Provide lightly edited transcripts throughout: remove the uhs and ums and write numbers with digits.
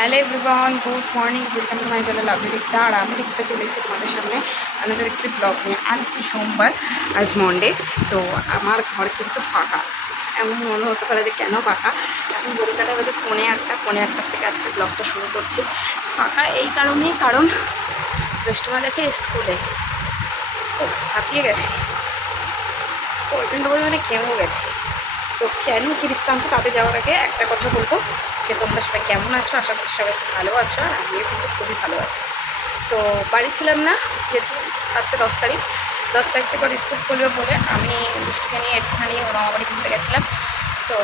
Hello everyone, good morning, welcome to my channel lovely Rikta. আর আমি রিক্তা চলে এসেছি তোমাদের সামনে আমাদের একটি ব্লগ নিয়ে। আজ হচ্ছে সোমবার, আজ মন্ডে। তো আমার ঘর কিন্তু ফাঁকা। এমন মনে হতে পারে যে কেন ফাঁকা। এখন কলকাতায় বাজে পৌনে একটা থেকে আজকে ব্লগটা শুরু করছি। ফাঁকা এই কারণেই, কারণ দুষ্টুমা গেছে স্কুলে। ও হাঁপিয়ে গেছে, প্রচণ্ড পরিমাণে ঘেমেও গেছে। তো কেন কি বৃত্তান্ত, তাতে যাওয়ার আগে একটা কথা বলবো যে তোমরা সবাই কেমন আছো। আশা করছি সবাই খুব ভালো আছো, আর আমিও কিন্তু খুবই ভালো আছি। তো বাড়ি ছিলাম না, যেহেতু আজকে 10 তারিখ থেকে ওর স্কুল খুলবে বলে আমি দুষ্টুকে নিয়ে একটুখানি ওর মামা বাড়ি ঘুরতে গেছিলাম। তো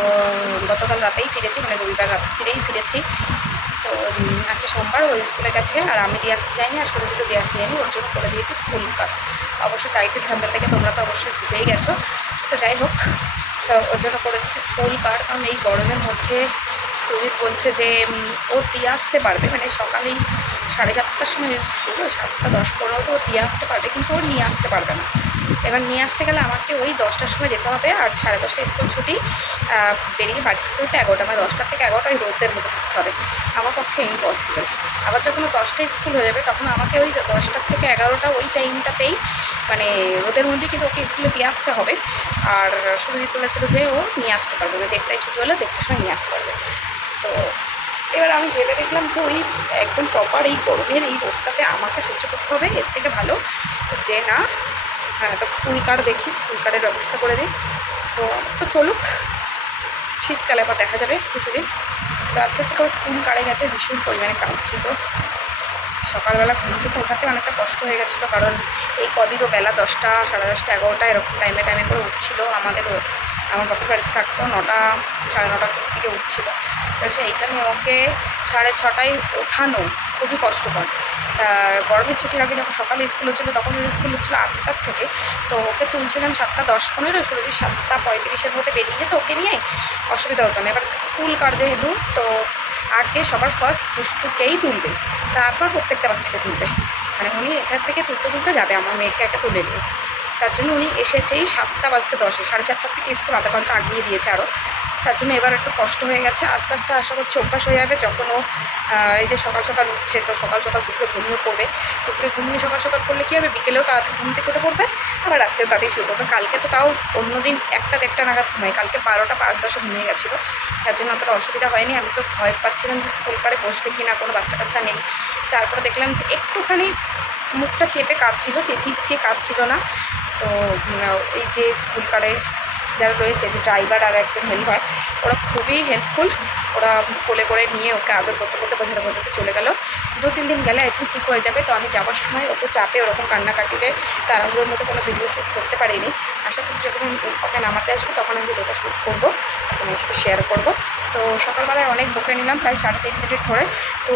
গতকাল রাতেই ফিরেছি, মানে রবিবার রাত্রিরেই ফিরেছি। তো আজকে সোমবার ও স্কুলে গেছে, আর আমি দিয়ে আসতে যাইনি, আর ছোটো ছোটো দিয়ে আসতে যাইনি, ওর জন্য করে দিয়েছি স্কুল কার। অবশ্যই টাইটেল ঝামেলা থেকে তোমরা তো অবশ্যই বুঝেই গেছো। তো যাই হোক, তো ওর জন্য করে দিচ্ছি স্কুল কার। কারণ এই গরমের মধ্যে রোহিত বলছে যে ও দিয়ে আসতে পারবে, মানে সকালেই 7:30টার সময় স্কুল, 7:10-15 তো ও দিয়ে আসতে পারবে, কিন্তু ও নিয়ে আসতে পারবে না। এবার নিয়ে আসতে গেলে আমাকে ওই 10টার সময় যেতে হবে, আর 10:30টায় স্কুল ছুটি, বেরিয়ে বাড়ি থেকে হতে 11টা, মানে 10টা থেকে 11টা ওই রোদের মধ্যে থাকতে হবে। আমার পক্ষে ইম্পসিবল। আবার যখন 10টায় স্কুল হয়ে যাবে তখন আমাকে ওই 10টা থেকে 11টা ওই টাইমটাতেই, মানে রোদের মধ্যে কিন্তু ওকে স্কুলে দিয়ে আসতে হবে। আর সুরজিৎ বলেছিল যে ও নিয়ে আসতে পারবে, ওই 1টায় ছুটি হলে 1টার সময় নিয়ে আসতে পারবে। তো এবার আমি ভেবে দেখলাম যে ওই একদম প্রপার এই গরমের এই রোদটাতে আমাকে সহ্য করতে হবে, এর থেকে ভালো যে না একটা স্কুল কার দেখি, স্কুল কারের ব্যবস্থা করে দিই। তো চলুক, শীতকালে আবার দেখা যাবে কিছুদিন। তো আজকে থেকে স্কুল কারে গেছে, ভীষণ পরিমাণে কাঁদছিল। সকালবেলা ঘুম থেকে ওঠাতে অনেকটা কষ্ট হয়ে গেছিলো, কারণ এই কদিনও বেলা 10টা, 10:30, 11টা এরকম টাইমে করে উঠছিল। আমার বাপের বাড়িতে থাকতো 9টা, 9:30টার দিকে উঠছিল। তো সেইখানে ওকে 6:30টায় ওঠানো খুবই কষ্টকর। গরমের ছুটির আগে যখন সকালে স্কুল হচ্ছিলো তখন ওর স্কুল হচ্ছিলো 8টার থেকে। তো ওকে তুলছিলাম 7:10-15, সুরজি 7:35-এর মধ্যে বেরিয়ে যেত, ওকে নিয়ে অসুবিধা হতো না। এবার স্কুল কার যেহেতু, তো আগে সবার ফার্স্ট দুষ্টুকেই তুলবে, তারপর প্রত্যেকটা বাচ্চাকে তুলবে। মানে উনি এখান থেকে তুলতে যাবে আমার মেয়েকে একে তুলে নিয়ে। তার জন্য উনি এসেছেই 7:10, 4:30 থেকে স্কুল আধা ঘন্টা আগিয়ে দিয়েছে আরও। তার জন্য এবার একটু কষ্ট হয়ে গেছে। আস্তে আস্তে আশা করছি অভ্যাস হয়ে যাবে। যখন ও এই যে সকাল সকাল উঠছে, তো সকাল দুপুরে ঘুমিয়ে পড়বে। দুপুরে ঘুমিয়ে সকাল করলে কী হবে, বিকেলেও তাড়াতাড়ি ঘুম থেকে উঠে পড়বে, আবার রাত্রেও তাড়াতাড়ি শুরু করবে। কালকে তো তাও অন্যদিন 1টা-1:30 নাগাদ ঘুমাই, কালকে 12টা 5-10 ঘুমিয়ে গেছিলো। তার জন্য অতটা অসুবিধা হয়নি। আমি তো ভয় পাচ্ছিলাম যে স্কুল কারে বসবে কি না, কোনো বাচ্চা কাচ্চা নেই। তারপরে দেখলাম যে একটুখানি মুখটা চেপে কাঁদছিল, চেঁচিয়ে কাঁদছিল না। তো এই যে স্কুল কারে যারা রয়েছে, যে ড্রাইভার আর একজন হেল্পার, ওরা খুবই হেল্পফুল। ওরা কোলে করে নিয়ে ওকে আদর করতে বোঝাতে চলে গেল। 2-3 দিন গেলে এখন ঠিক হয়ে যাবে। তো আমি যাওয়ার সময় অত চাপে ওরকম কান্নাকাটিতে তাড়াহুড়োর মধ্যে কোনো ভিডিও শ্যুট করতে পারিনি। আশা করছি যখন ওকে নামাতে আসবো তখন আমি ভিডিওটা শ্যুট করবো, তোমার সাথে শেয়ার করবো। তো সকালবেলায় অনেক বকে নিলাম, প্রায় 3.5 মিনিট ধরে। তো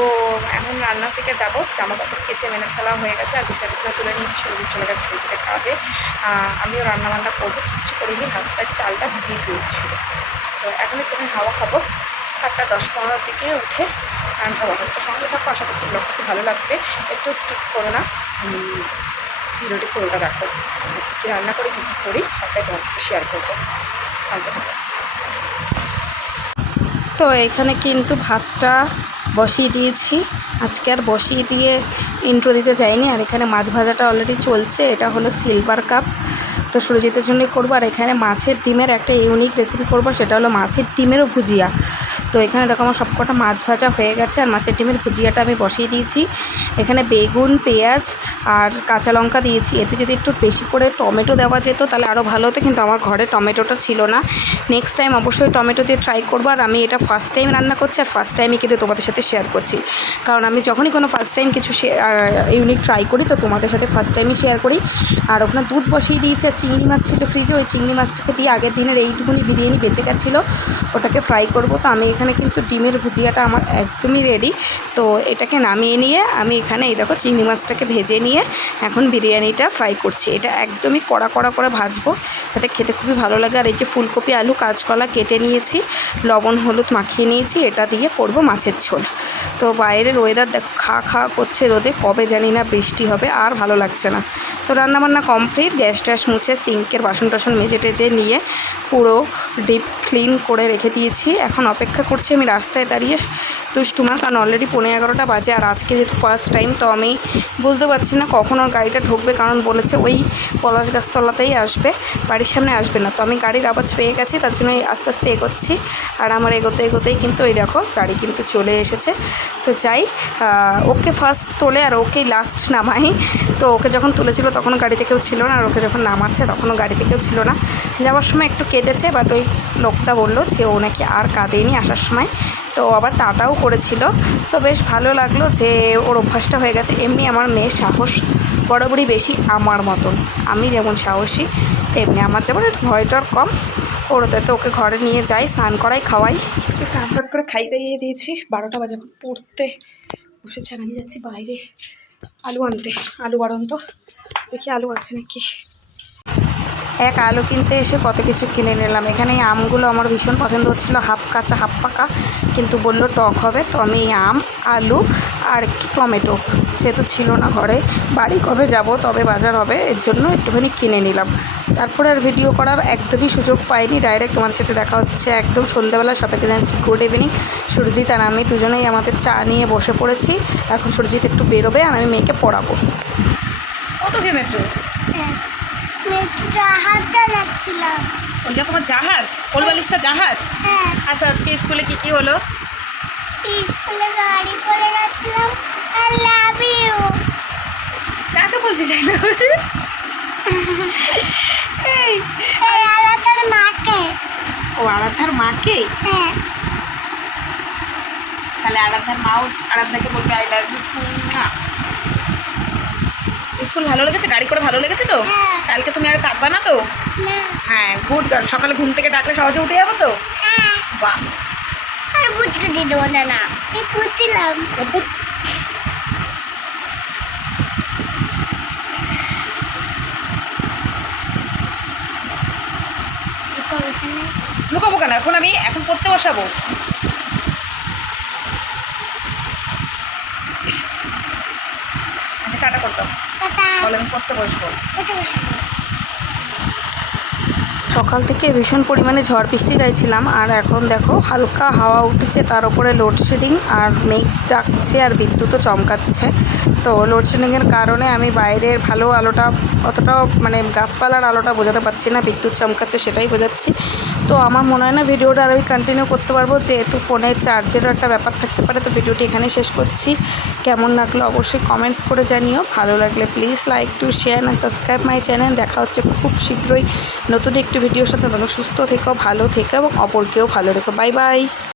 এখন রান্নার দিকে যাবো। জামা কাপড় কেচে মেনে ফেলা হয়ে গেছে, আর বিছনা তুলে নিয়েছি। সুরজিৎ চলে গেছে সুরজিতের কাজে। আমিও রান্নাবান্না করবো, কিচ্ছু করিনি, ভাতটার চালটা ভিজিয়ে দিয়েছি শুধু। তো এখন একটুখানি হাওয়া খাবো, 8:10-15 দিকে উঠে রান্না খাবো। তো সঙ্গে থাকো, আশা করছি ব্লগটা খুব ভালো লাগবে। একটু স্কিপ করো না, ভিডিওটি পুরোটা দেখো। কী রান্না করি, কী করি সবটাই তোমার সাথে শেয়ার করবো। সঙ্গে থাকো। তো এখানে কিন্তু ভাতটা বসিয়ে দিয়েছি। আজকে আর বসিয়ে দিয়ে ইন্ট্রো দিতে যাইনি। আর এখানে মাছ ভাজাটা অলরেডি চলছে। এটা হলো সিলভার কাপ, তো সুরজিতের জন্যই করবো। আর এখানে মাছের ডিমের একটা ইউনিক রেসিপি করবো, সেটা হলো মাছের ডিমেরও ভুজিয়া। তো এখানে দেখো আমার সবকটা মাছ ভাজা হয়ে গেছে, আর মাছের ডিমের ভুজিয়াটা আমি বসিয়ে দিয়েছি। এখানে বেগুন, পেঁয়াজ আর কাঁচা লঙ্কা দিয়েছি। এতে যদি একটু বেশি করে টমেটো দেওয়া যেত তাহলে আরও ভালো হতো, কিন্তু আমার ঘরে টমেটোটা ছিল না। নেক্সট টাইম অবশ্যই টমেটো দিয়ে ট্রাই করবো। আর আমি এটা ফার্স্ট টাইম রান্না করছি, আর ফার্স্ট টাইমই কিন্তু তোমাদের সাথে শেয়ার করছি। কারণ আমি যখনই কোনো ফার্স্ট টাইম কিছু ইউনিক ট্রাই করি, তো তোমাদের সাথে ফার্স্ট টাইমই শেয়ার করি। আর ওখানে দুধ বসিয়ে দিয়েছি, আর চিংড়ি মাছ ছিল ফ্রিজে। ওই চিংড়ি মাছটাকে দিয়ে আগের দিনের এইটুকুনি বিরিয়ানি বেঁচে গেছিলো, ওটাকে ফ্রাই করব। তো আমি এখানে কিন্তু ডিমের ভুজিয়াটা আমার একদমই রেডি। তো এটাকে নামিয়ে নিয়ে আমি এখানে এই দেখো চিংড়ি মাছটাকে ভেজে নিয়ে এখন বিরিয়ানিটা ফ্রাই করছি। এটা একদমই কড়া করে ভাজবো, তাতে খেতে খুবই ভালো লাগে। আর এই যে ফুলকপি, আলু, কাঁচকলা কেটে নিয়েছি, লবণ হলুদ মাখিয়ে নিয়েছি, এটা দিয়ে করব মাছের ঝোল। তো বাইরের ওয়েদার দেখো, খা করছে রোদে, কবে জানি না বৃষ্টি হবে, আর ভালো লাগছে না। তো রান্নাবান্না কমপ্লিট, গ্যাস ট্যাস মুছে সিঙ্কের বাসন টাসন মেজে টেজে নিয়ে পুরো ডিপ ক্লিন করে রেখে দিয়েছি। এখন অপেক্ষা করছি আমি রাস্তায় দাঁড়িয়ে দুষ্টুমার, কারণ অলরেডি 11:30 বাজে। আর আজকে যেহেতু ফার্স্ট টাইম, তো আমি বুঝতে পারছি না কখন ওর গাড়িটা ঢুকবে, কারণ বলেছে ওই পলাশ গাছতলাতেই আসবে, বাড়ির সামনে আসবে না। তো আমি গাড়ির আওয়াজ পেয়ে গেছি, তার জন্য আস্তে আস্তে এগোচ্ছি। আর আমার এগোতেই কিন্তু ওই দেখো গাড়ি কিন্তু চলে এসেছে। তো যাই, ওকে ফার্স্ট তোলে আর ওকেই লাস্ট নামাই। তো ওকে যখন তুলেছিল তখনও গাড়িতে কেউ ছিল না, আর ওকে যখন নামাচ্ছে তখনও গাড়িতে কেউ ছিল না। যাওয়ার সময় একটু কেঁদেছে, বাট ওই লোকটা বললো যে ও নাকি আর কাঁদেনি আসার সময়। তো আবার টাটাও করেছিল। তো বেশ ভালো লাগলো যে ওর অভ্যাসটা হয়ে গেছে। এমনি আমার মেয়ের সাহস বরাবরই বেশি আমার মতন, আমি যেমন সাহসী তেমনি আমার যেমন একটু ভয়টার কম। ওরতে তো ওকে ঘরে নিয়ে যাই, স্নান করাই, খাওয়াই, স্নান ফাট করে খাই দাইয়ে দিয়েছি। 12টা বাজে এখন পড়তে বসেছে। আর আমি যাচ্ছি বাইরে আলু আনতে, আলু বাড়ন তো দেখি আলু আছে নাকি। এক আলু কিনতে এসে কত কিছু কিনে নিলাম। এখানে এই আমগুলো আমার ভীষণ পছন্দ হচ্ছিলো, হাফ কাঁচা হাফ পাকা, কিন্তু বললো টক হবে। তো আমি এই আম, আলু আর একটু টমেটো, যেহেতু ছিল না ঘরে, বাড়ি কবে যাব তবে বাজার হবে, এর জন্য একটুখানি কিনে নিলাম। তারপরে আর ভিডিও করার একদমই সুযোগ পাইনি, ডাইরেক্ট তোমাদের সাথে দেখা হচ্ছে একদম সন্ধ্যাবেলা। সবাইকে জানাচ্ছি গুড ইভিনিং। সুরজিৎ আর আমি দুজনেই আমাদের চা নিয়ে বসে পড়েছি। এখন সুরজিৎ একটু বেরোবে আর আমি মেয়েকে পড়াবো। কত ঘেমেছো? জাহাজ চালাচ্ছিলাম। ওইটা তোমার জাহাজ? কোলবালিশটা জাহাজ? হ্যাঁ। আচ্ছা, আজকে স্কুলে কি হলো? স্কুলে গাড়ি করে গেছিলাম। I love you. কাকে বলছিস যাই না? এই আরাধার মাকে। ও আরাধার মাকে? হ্যাঁ। তাহলে আরাধার মাও আরাধাকে বলবে আই লাভ ইউ না? স্কুল ভালো লেগেছে? গাড়ি করে ভালো লেগেছে তো? হ্যাঁ। কালকে তুমি আর কাঁদবা না তো? না। হ্যাঁ, গুড গার্ল। সকালে ঘুম থেকে ডাকলে সহজে উঠে যাবো তো? হ্যাঁ। বাহ। আর বুঝতে দিয়ে দেবো না, এই বুঝছিলাম। লুকাবো কেন? এখন পড়তে বসাবো। আচ্ছা, টাটা করতাম। বলে আমি পড়তে বসবো। সকাল থেকে ভীষণ পরিমাণে ঝড় বৃষ্টি গাইছিলাম, আর এখন দেখো হালকা হাওয়া উঠেছে, তার উপরে লোডশেডিং, আর মেঘ ডাকছে আর বিদ্যুৎও চমকাচ্ছে। তো লোডশেডিংয়ের কারণে আমি বাইরের ভালো আলোটা অতটাও মানে গাছপালার আলোটা বোঝাতে পারছি না, বিদ্যুৎ চমকাচ্ছে সেটাই বোঝাচ্ছি। তো আমার মনে হয় না ভিডিওটা আর আমি কন্টিনিউ করতে পারবো, যেহেতু ফোনের চার্জেরও একটা ব্যাপার থাকতে পারে। তো ভিডিওটি এখানে শেষ করছি। কেমন লাগলো অবশ্যই কমেন্টস করে জানিও। ভালো লাগলে please like to share and subscribe my channel. দেখা হচ্ছে খুব শীঘ্রই নতুন একটি ভিডিওর সাথে। তোমরা সুস্থ থেকো, ভালো থেকো এবং অপরকেও ভালো রেখো। Bye bye.